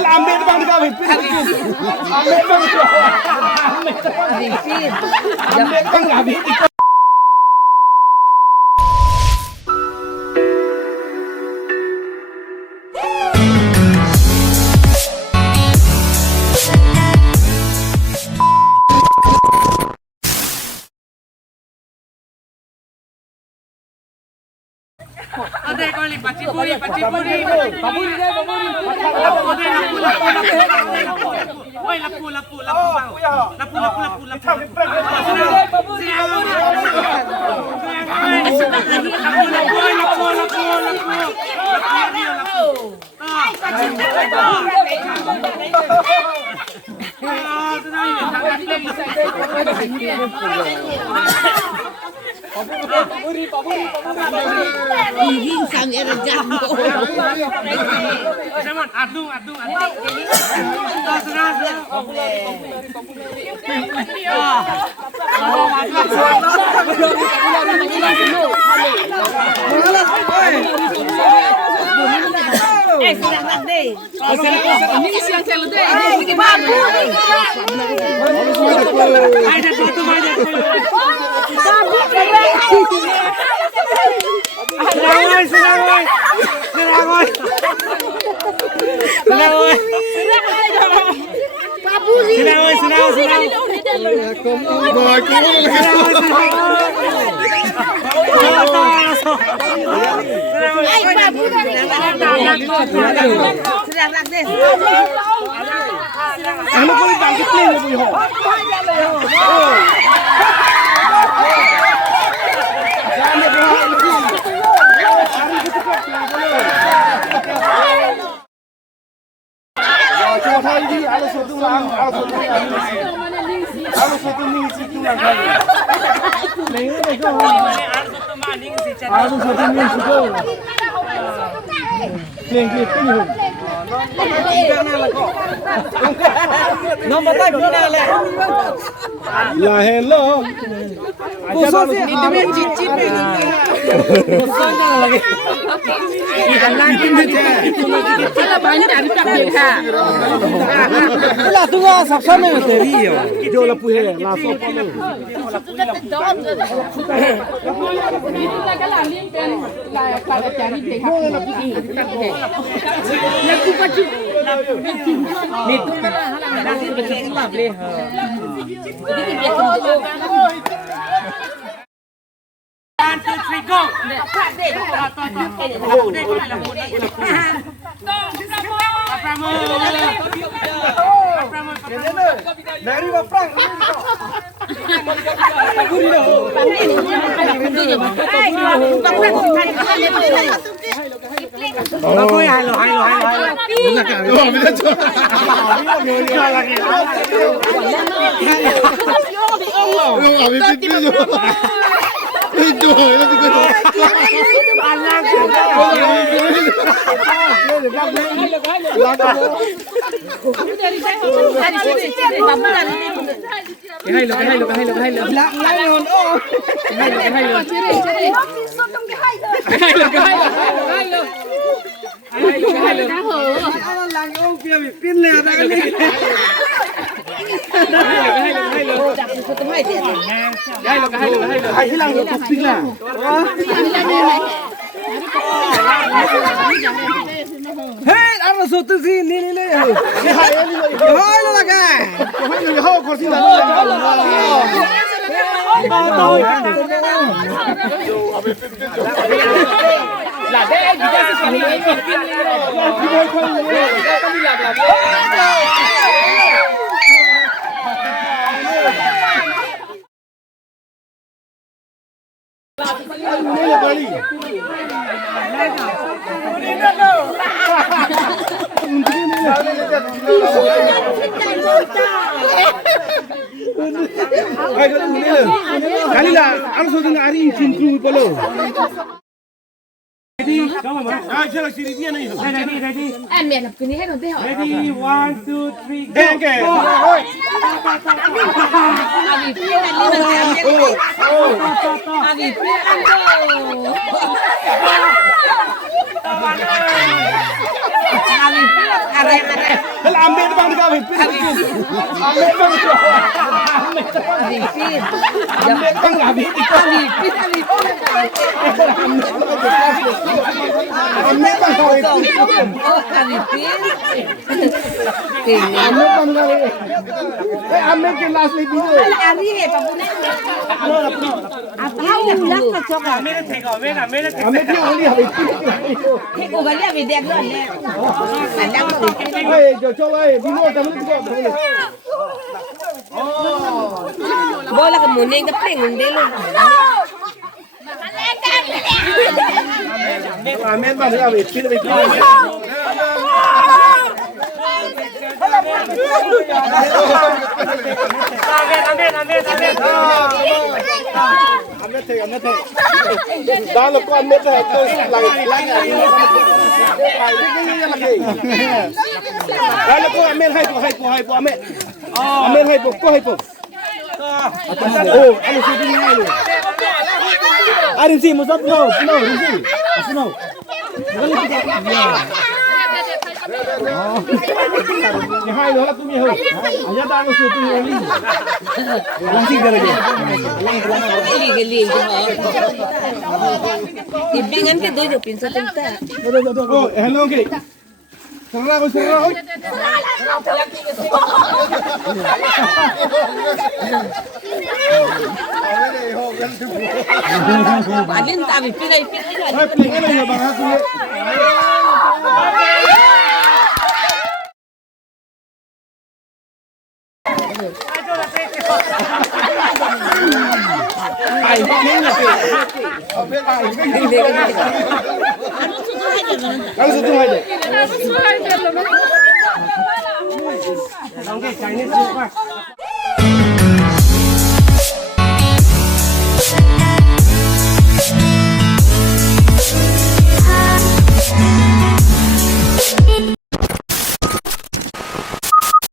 Ambil bang di kawin. Ambil bang. Ambil bang kawin. Ada kali pacipuri. Pacipuri. Oi, lapu. Ini sang era jambo. Zaman adu. Silakan deh. Ini siang celu deh. Ini babu. Ada satu banyak. Senang. Ano ko yung bangkit lang mo yun? Lah hello. Khusus itu mencicip Kalau banyak dari tak Lah tunggu sama materi yo. Jo la puhe la so pa lo. Dari baprang. Aku ya halo. Itu Hei, apa sotu sih ini? Hai lo lagi. Hai kau sih Lah deh kita sekali Kali lah, harus ada hari cincin polo. Ready? Ah, chalo sini dia nih. Ready. Mẹ lập cái này hết rồi thế hả? Ready, 1, 2, 3, go. Okay. Arre. ambil bang dekat weh. Ambil bang. Arifin. Ambil bang habis. Arifin. Ambil bang kau. Oh, Arifin. Ini. Ambil bang kau. Ambil ke last ni video. Arifin, papunnya. Apa ulang ke coba? ไม่ได้เทก่อนไม่ได้ไม่ได้เท Ambil ke oli habis. Hei, oh, kali ada dia dulu. Ada apa? Hei, coba video tamu tu kau. Bola kemuning ke pengung dulu. Ambil bang dekat weh. Pilih weh. Ambil teh. Dah lepas ambil teh terus lagi. Dah lepas ambil hai po ambil. Ambil hai po ko. Oh, anu sini ni lu. Ada sini musab no, sini. Asno. Ni hai lo tu ni ho. Aja dah anu sini ni. Langsung kerja. Geli. Ibingan ke dojo pinsa tinta. Oh, hello ke. Serah. Alin tabi pilai. Hai play ni ya bang aku ni. Hai ni ni. Kalau situ aja. ลองแค่ใจนิดนึงว่า